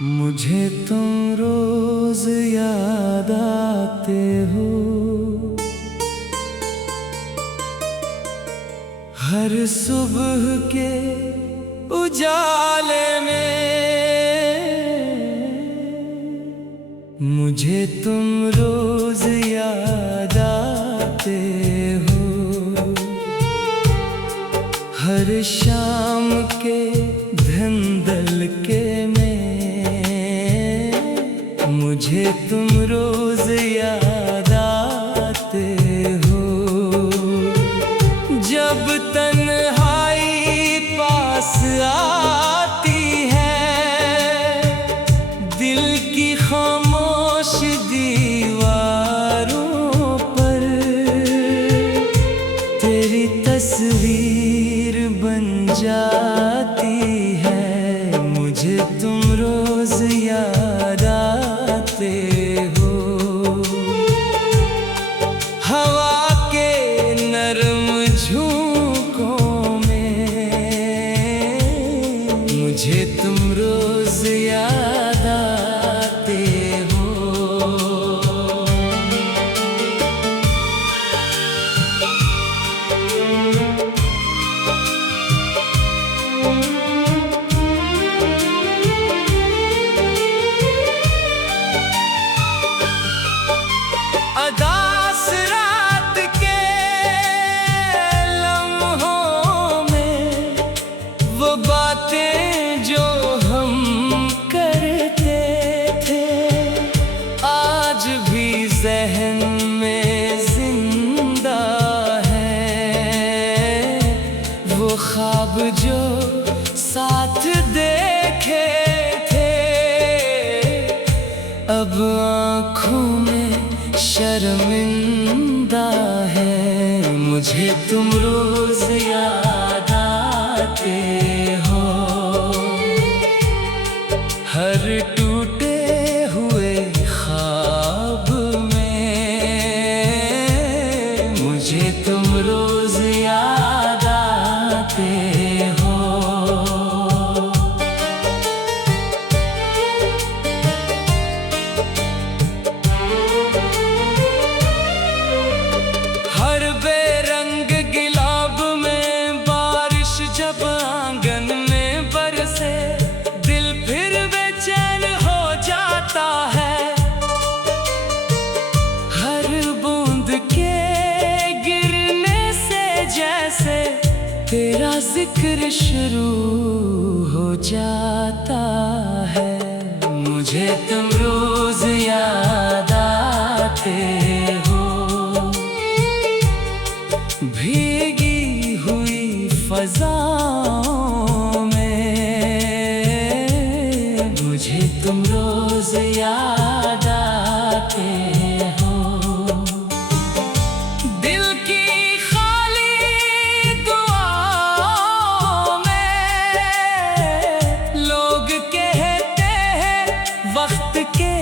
मुझे तुम रोज याद आते हो, हर सुबह के उजाले में। मुझे तुम रोज याद आते हो, हर शाम के धंधल के में। मुझे तुम रोज याद आते हो, जब तन्हाई पास आती है, दिल की खामोश दीवारों पर तेरी तस्वीर बन जाती है। मुझे तुम रोज याद आते हो, हवा के नरम झोंकों में। मुझे तुम रोज याद आते हो। अदास रात के लम्हों में वो बातें जो हम करते थे, आज भी ज़हन में जिंदा है। वो ख्वाब जो साथ देखे थे, अब आँखों में शर्मिंदा है। मुझे तुम रोज याद आते हो, हर टूटे हुए ख्वाब में। मुझे तुम रोज याद आते हो। हर बेरंग गुलाब में बारिश जब आंगन में बरसे, दिल फिर बेचैन हो जाता है। हर बूंद के गिरने से जैसे तेरा जिक्र शुरू हो जाता है। मुझे तुम रोज याद आते हो, भीगी हुई फज़ाओं में। मुझे तुम रोज याद आते हो, दिल की खाली दुआओं में। लोग कहते हैं वक्त के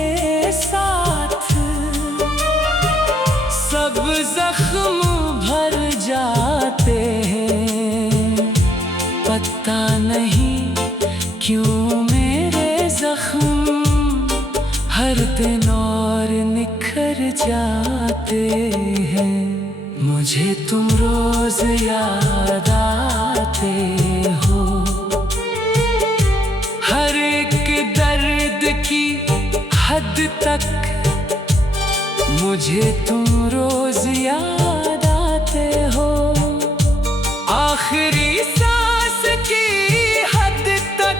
साथ सब जख्म भर जाते हैं। पता नहीं क्यों मेरे जख्म हर दिन और निखर जाते हैं। मुझे तुम रोज याद आते हो, हर एक दर्द की हद तक। मुझे तुम रोज याद आते हो, आखिरी सांस की हद तक।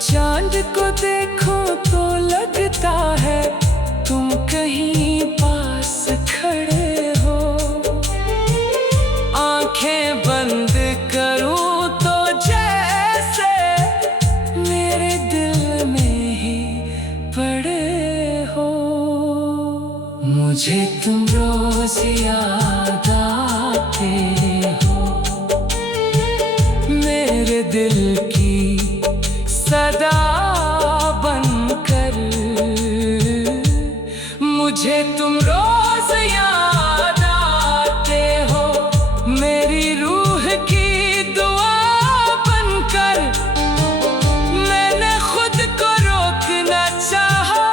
चांद को देखो तो लगता है तुम कहीं पास खड़े हो। आंखें बंद करूं तो जैसे मेरे दिल में ही पड़े हो। मुझे तुम रोज याद आते हो। मेरे दिल की सदा बनकर। मुझे तुम रोज याद आते हो, मेरी रूह की दुआ बनकर। मैंने खुद को रोकना चाहा,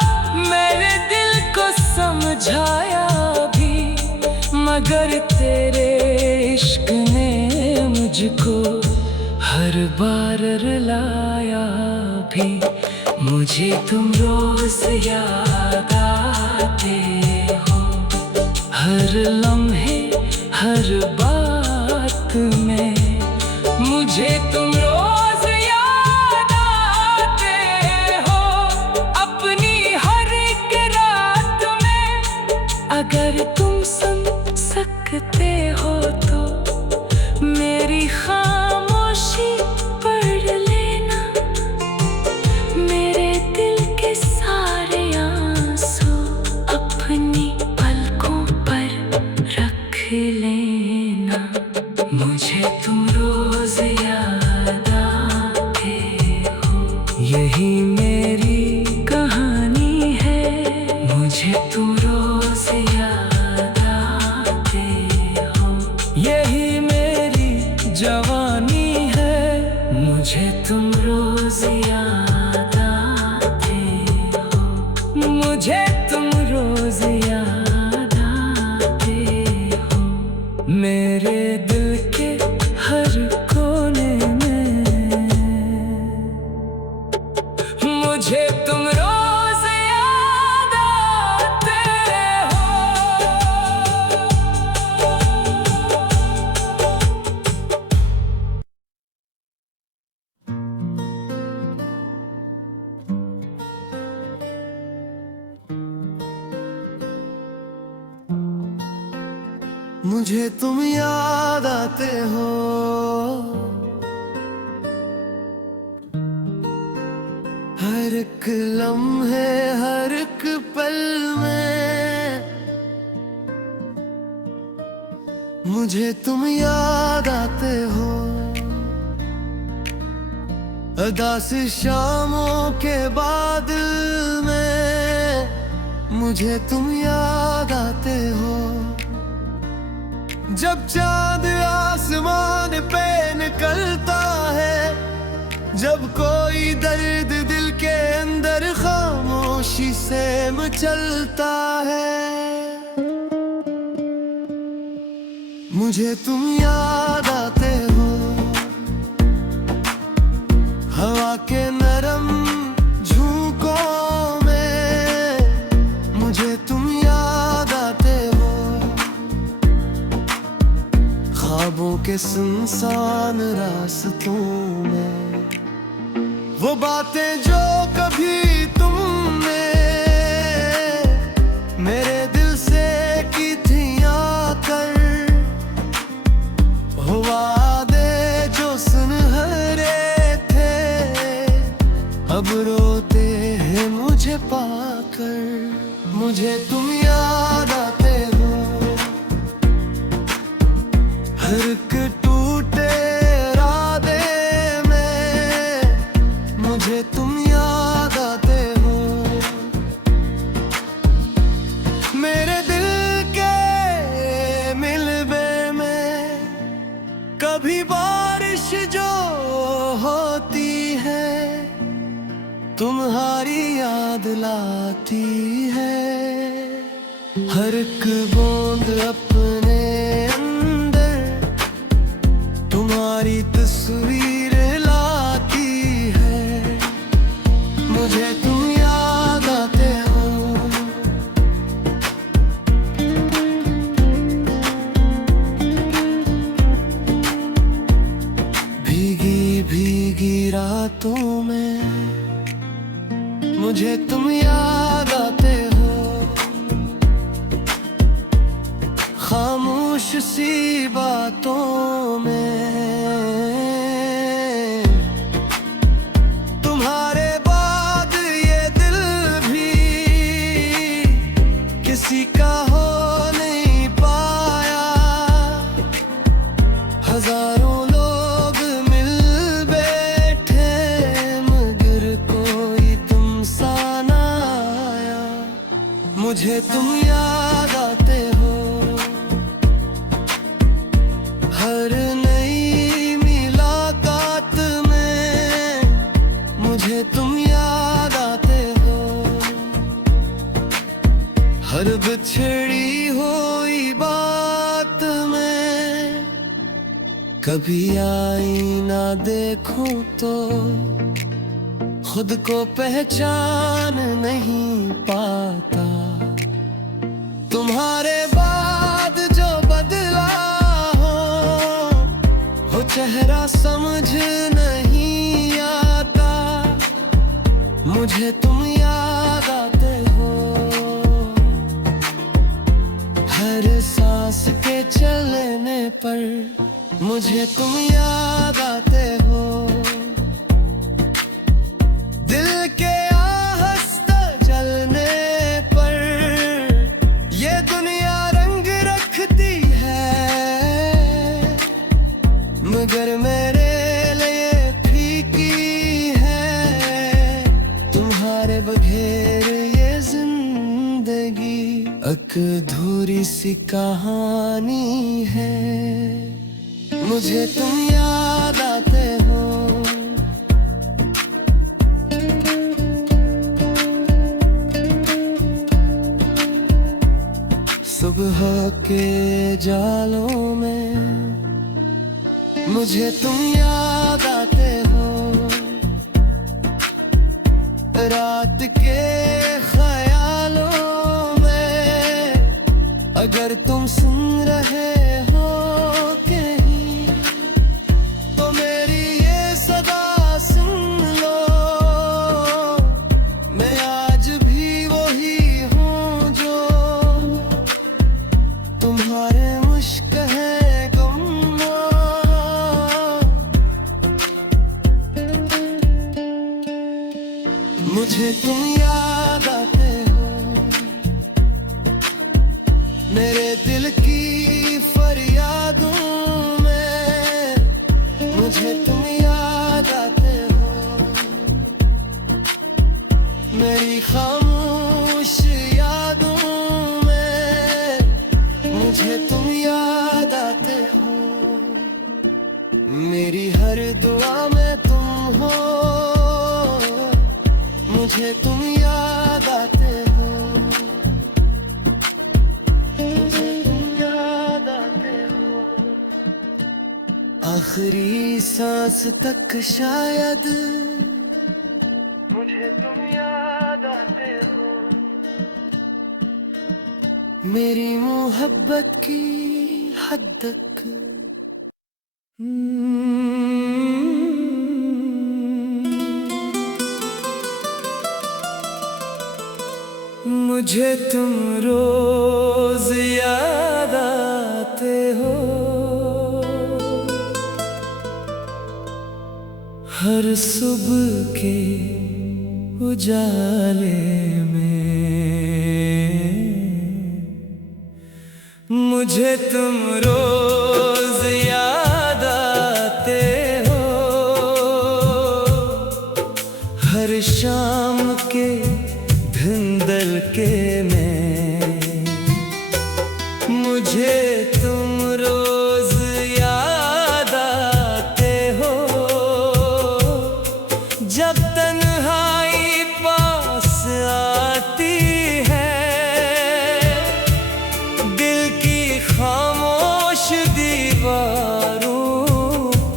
मेरे दिल को समझाया भी, मगर तेरे इश्क ने मुझको हर बार रुलाया भी। मुझे तुम रोज याद आते हो, हर लम्हे हर बात में। मुझे तुम रोज याद आते हो, अपनी हर एक रात में। अगर तुम सुन सकते हो तो मेरी खामोशी पढ़ लेना, मेरे दिल के सारे आंसू अपनी पलकों पर रख लेना। मुझे तुम रोज याद आते हो, यही मेरी कहानी है। मुझे तुम रोज याद आते हो, यही मेरी जवानी है। मुझे तुम रोज याद आते हो, मुझे तुम रोज याद आते हो, मेरे दिल के हर कोने में। मुझे तुम रोज याद आते हो। मुझे तुम याद आते हो, हर एक लम्हे हर एक पल में। मुझे तुम याद आते हो, उदास शामों के बादल में। मुझे तुम याद आते हो, जब चांद आसमान पे निकलता है, जब कोई दर्द दिल के अंदर खामोशी से मचलता है। मुझे तुम याद आते हो, हवा के नरम झोंकों में। मुझे तुम याद आते हो, ख्वाबों के सुनसान रास्तों में। वो बातें जो कभी तुमने मेरे दिल से की थी आकर, वो वादे जो सुनहरे थे, अब रोते हैं मुझे पाकर। मुझे तुम याद आते हो, हर एक टूटे इरादे में। मुझे तुम याद आते हो, मेरे दिल के मिलबे में। कभी बारिश जो होती है, तुम्हारी याद लाती है। हर एक बूंद अपने अंदर तुम्हारी तस्वीर लाती है। मुझे तुम याद आते हो, भीगी भीगी रातों में। मुझे तुम याद आते हो, खामोश सी बातों में। तुम्हारे बाद ये दिल भी किसी का हो नहीं पाया। हजारों लोग मिल कभी आईना देखूं तो खुद को पहचान नहीं पाता। तुम्हारे बाद जो बदला हो चेहरा समझ नहीं आता। मुझे तुम याद आते हो हर सांस के चलने पर। मुझे तुम याद आते हो दिल के आहस्ता जलने पर। ये दुनिया रंग रखती है मगर मेरे लिए फीकी है। तुम्हारे बगैर ये जिंदगी अधूरी सी कहानी है। मुझे तुम याद आते हो सुबह के जालों में। मुझे तुम याद आते हो रात के ख्यालों में। अगर तुम सुन रहे हो कहीं तो मेरी ये सदा सुन लो। मैं आज भी वही हूँ जो तुम्हारे मुश्क है गुम्मा। मुझे तुम याद आते हो मेरे दिल की फरियादों में। मुझे तुम याद आते हो मेरी खामोश यादों में। मुझे तुम याद आते हो मेरी हर दुआ में तुम हो। मुझे तुम याद आते हो मुझे तुम याद आते हो आखिरी सांस तक शायद। मुझे तुम याद आते हो मेरी मोहब्बत की हद तक। मुझे तुम रोज याद आते हो हर सुबह के उजाले में। मुझे तुम रोज याद आते हो हर शाम के धुंधल के में। मुझे तुम रोज याद आते हो जब तन्हाई पास आती है। दिल की खामोश दीवारों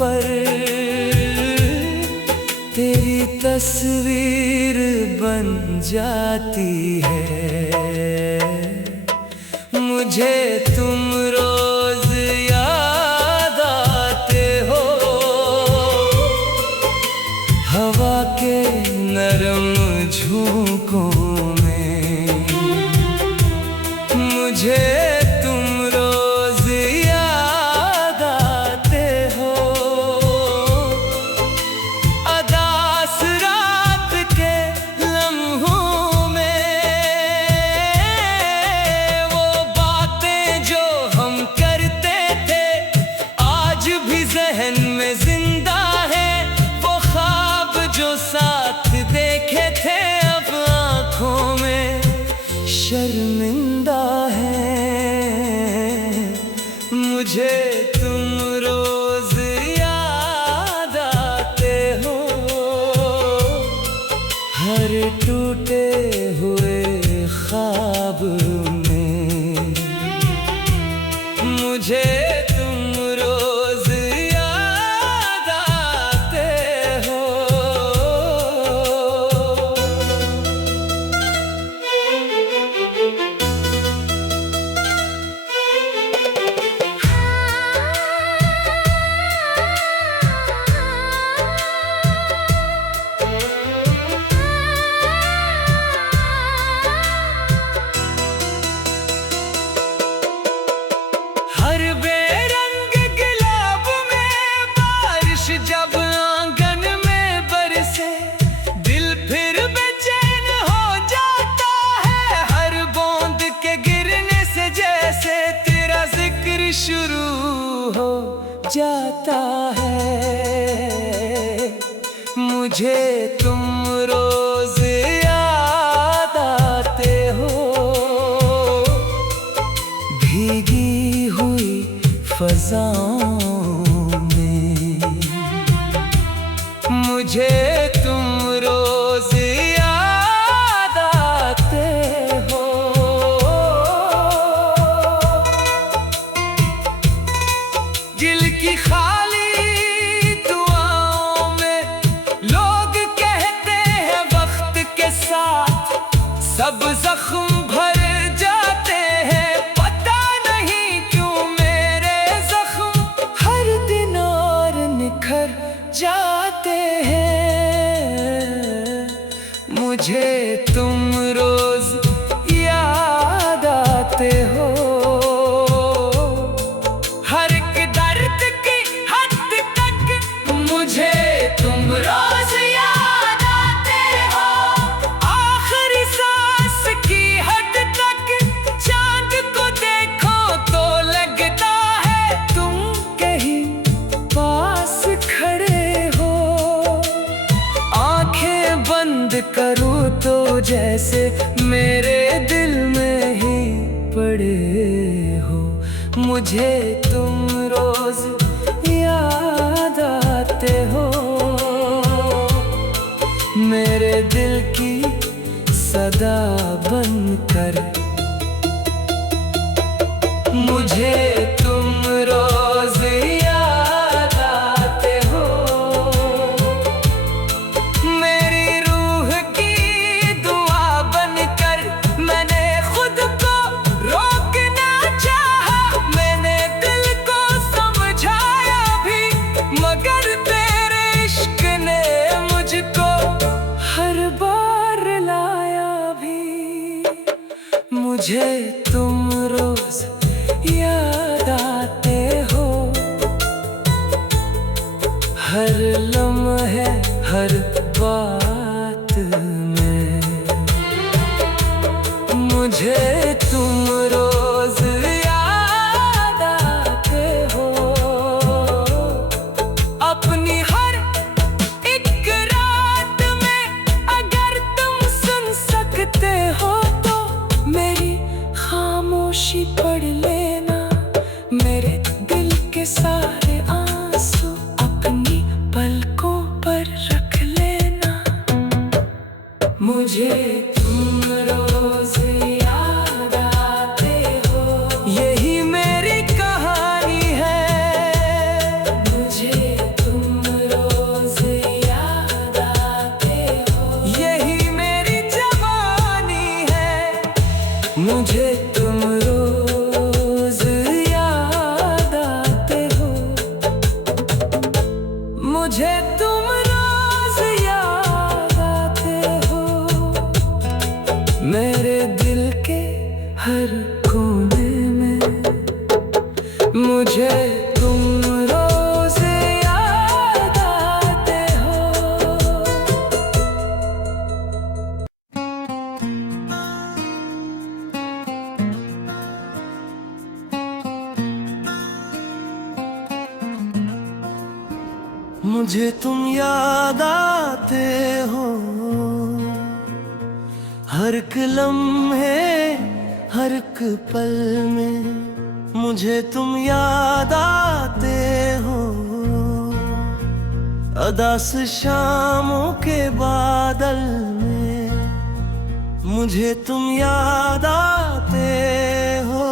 पर तेरी तस्वीर बन जाती है। मुझे तुम रोज याद आते हो हवा के नरम झोंकों में। मुझे तुम रोज याद आते हो अदास रात के लम्हों में। वो बातें जो हम करते थे आज भी ज़हन में जिंदा है। वो ख्वाब जो साथ देखे थे अब आँखों में शर्मिंदा है। मुझे तुम रोज याद आते हो हर टूटे हुए ख्वाब में। मुझे तुम रोज याद मुझे तुम रोज याद आते हो। भीगी हुई फज़ाओं में मुझे तुम रोज याद आते हो। दिल की खाली दुआओं में लोग कहते हैं वक्त के साथ सब जख्म भर जाते हैं। पता नहीं क्यों मेरे जख्म हर दिन और निखर जाते हैं। मुझे तुम रोज याद आते हो। हर एक दर्द की हद तक मुझे तुम रोज याद आते हो। आखिरी सांस की हद तक चांद को देखो तो लगता है तुम कहीं पास खड़े हो। आंखें बंद करूं तो जैसे मेरे दिल में ही पड़े हो। मुझे तुम रोज याद आते हो। मेरे दिल की सदा बनकर मुझे तुम रोज याद आते हो। मेरी रूह की दुआ बनकर मैंने खुद को रोकना चाहा। मैंने दिल को समझाया भी मगर तेरे इश्क ने मुझको हर बार लाया भी। मुझे तुम रोज याद आते हो। हर लम्हे हर बात में मुझे तुम रोज याद आते हो। अपनी हर एक रात में अगर तुम सुन सकते हो तो मेरी खामोशी पढ़ लेना। मेरे दिल के सारे आंसू अपनी पलकों पर रख लेना। मुझे तुम रोज याद आते हो। यही मेरी कहानी है। मुझे तुम रोज याद आते हो। यही मेरी जवानी है। मुझे तुम रोज याद आते हो। मुझे तुम रोज याद आते हो। मेरे दिल के हर कोने में मुझे तुम रोज याद आते हो। मुझे तुम याद आते हो। हर एक लम्हे हर एक पल में मुझे तुम याद आते हो। अदास शामों के बादल में मुझे तुम याद आते हो।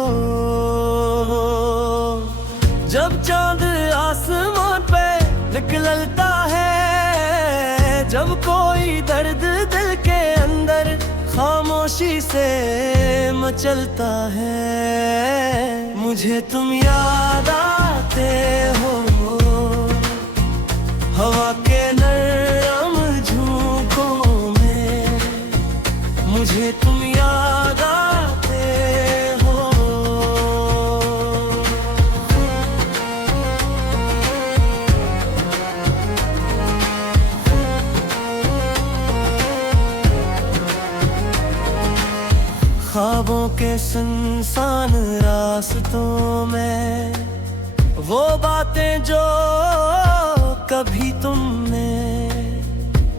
जब चांद आसमान पे निकलता है, जब कोई दर्द दिल के अंदर खामोशी से मचलता है, मुझे तुम याद आते हो। हवा के नरम झोंकों में मुझे तुम याद आते हो। ख्वाबों के सुनसान रास्तों में वो बातें जो कभी तुमने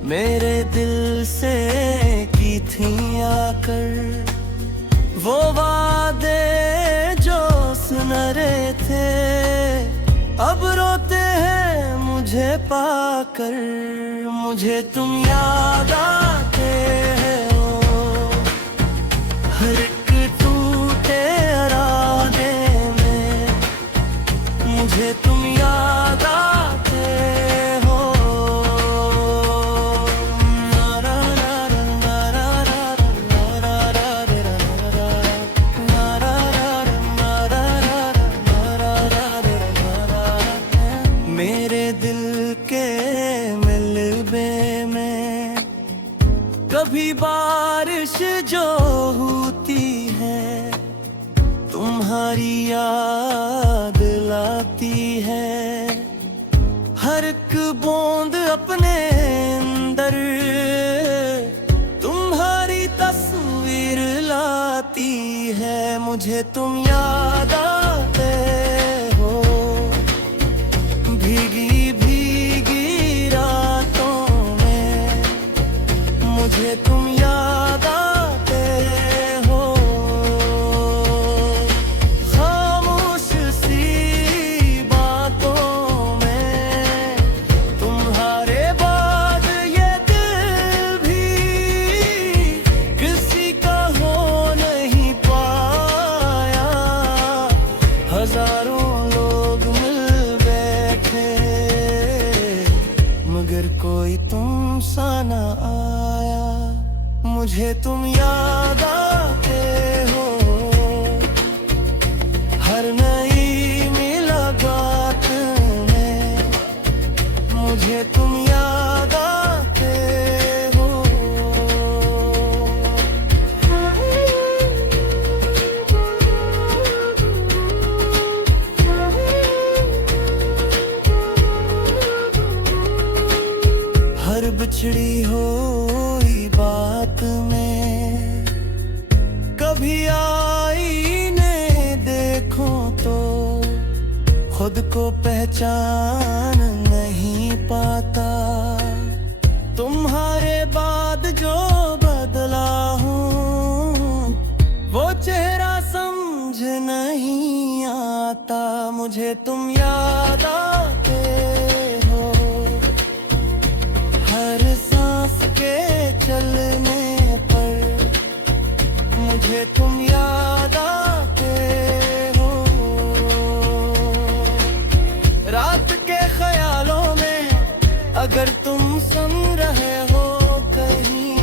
मेरे दिल से की थी आकर वो वादे जो सुन रहे थे, अब रोते हैं मुझे पाकर। मुझे तुम याद आते हो हर एक टूटे इरादे में, मुझे तुम याद आते हो। मेरे दिल के मिलबे में कभी बारिश जो होती है, तुम्हारी याद लाती है। हर एक बूंद अपने अंदर तुम्हारी तस्वीर लाती है। मुझे तुम याद आते हो भीगी भीगी रातों में, मुझे तुम याद आते हो। खामोश सी बातों में तुम्हारे बाद ये दिल भी किसी का हो नहीं पाया। हजारों लोग मिल बैठे मगर कोई तुम सा ना आया। मुझे तुम याद आते हो हर नई मुलाकात में, मुझे तुम याद आते हो। हर बिछड़ी हुई बात में कभी आईने देखो तो खुद को पहचान नहीं पाता। तुम्हारे बाद जो बदला हूँ वो चेहरा समझ नहीं आता। मुझे तुम याद आते हो हर सांस के चलने पर, मुझे तुम याद आते हो। रात के ख्यालों में अगर तुम सुन रहे हो कहीं,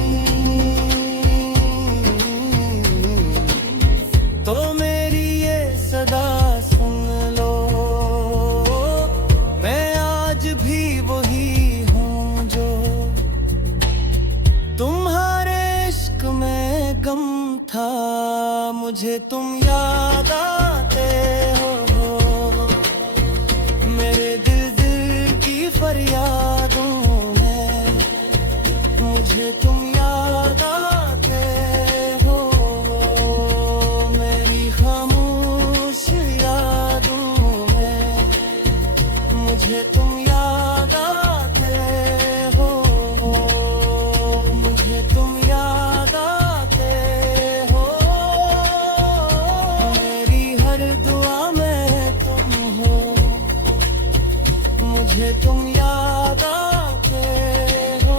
तो मेरी ये सदा सुन लो। मैं आज भी वही हूँ जो तुम्हारे इश्क में गम था। मुझे तुम याद आते हो मेरे दिल की फरियादों में, मुझे तुम याद आते हो मेरी खामोश यादों में, मुझे तुम याद आते हो। मुझे तुम याद आते हो मेरी हर दुआ में तुम हो, मुझे तुम याद आते हो।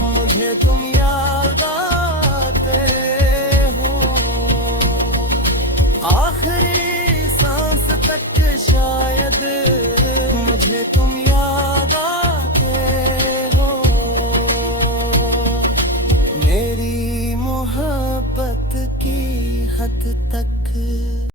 मुझे तुम याद आते हो आखिरी सांस तक शायद, मुझे तुम याद आते हो। मेरी मोहब्बत की हद तक